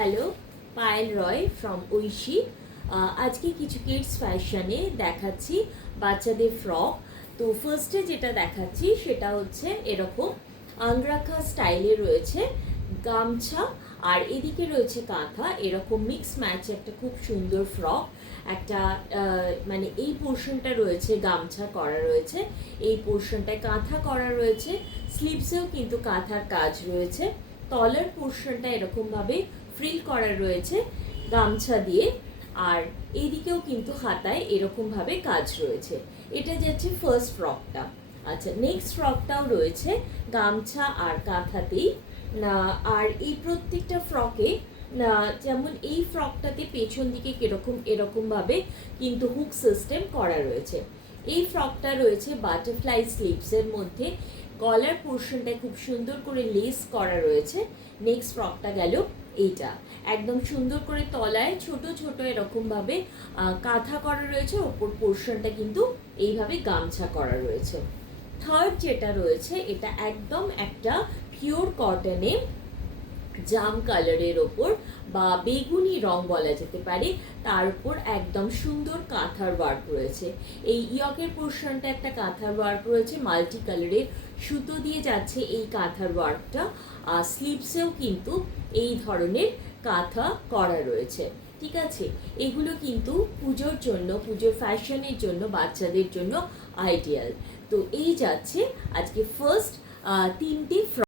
Hello, Payel Roy from Oishi. আজকে কিছু kids ফ্যাশনে দেখাচ্ছি বাচ্চাদের ফ্রক। তো ফার্স্টে যেটা দেখাচ্ছি সেটা হচ্ছে এরকম আংরাখা স্টাইলে রয়েছে গামছা, আর এদিকে রয়েছে কাঁথা। এরকম মিক্স ম্যাচ একটা খুব সুন্দর ফ্রক। একটা মানে এই পোর্শনটা রয়েছে গামছা করা রয়েছে, এই পোর্শনটায় কাঁথা করা রয়েছে, স্লিভসেও কিন্তু কাঁথার কাজ রয়েছে, তলার পোর্শনটা এরকমভাবে ফ্রিল করা রয়েছে গামছা দিয়ে, আর এইদিকেও কিন্তু হাতায় এরকমভাবে কাজ রয়েছে। এটা যাচ্ছে ফার্স্ট ফ্রকটা। আচ্ছা, নেক্সট ফ্রকটাও রয়েছে গামছা আর কাঁথাতেই। আর এই প্রত্যেকটা ফ্রকে যেমন এই ফ্রকটাতে পেছন দিকে এরকমভাবে কিন্তু হুক সিস্টেম করা রয়েছে। এই ফ্রকটা রয়েছে বাটারফ্লাই স্লিভসের মধ্যে, গলার পোর্শনটায় খুব সুন্দর করে লেস করা রয়েছে। নেক্সট ফ্রকটা গেল এইটা, একদম সুন্দর করে তলায় ছোট ছোট এরকমভাবে কাঁথা করা রয়েছে, ওপর পোর্শনটা কিন্তু এইভাবে গামছা করা রয়েছে। থার্ড যেটা রয়েছে এটা একদম একটা পিওর কটনে জাম কালারের ওপর বা বেগুনি রং বলা যেতে পারে, তার উপর একদম সুন্দর কাঁথার ওয়ার্ক রয়েছে। এই ইয়কের পোর্শনটা একটা কাঁথার ওয়ার্ক রয়েছে, মাল্টি কালারের সুতো দিয়ে যাচ্ছে এই কাঁথার ওয়ার্কটা। আর স্লিভসেও কিন্তু এই ধরনের কাঁথা করা রয়েছে। ঠিক আছে, এগুলো কিন্তু পুজোর জন্য, পুজোর ফ্যাশনের জন্য, বাচ্চাদের জন্য আইডিয়াল। তো এই যাচ্ছে আজকে ফার্স্ট তিনটি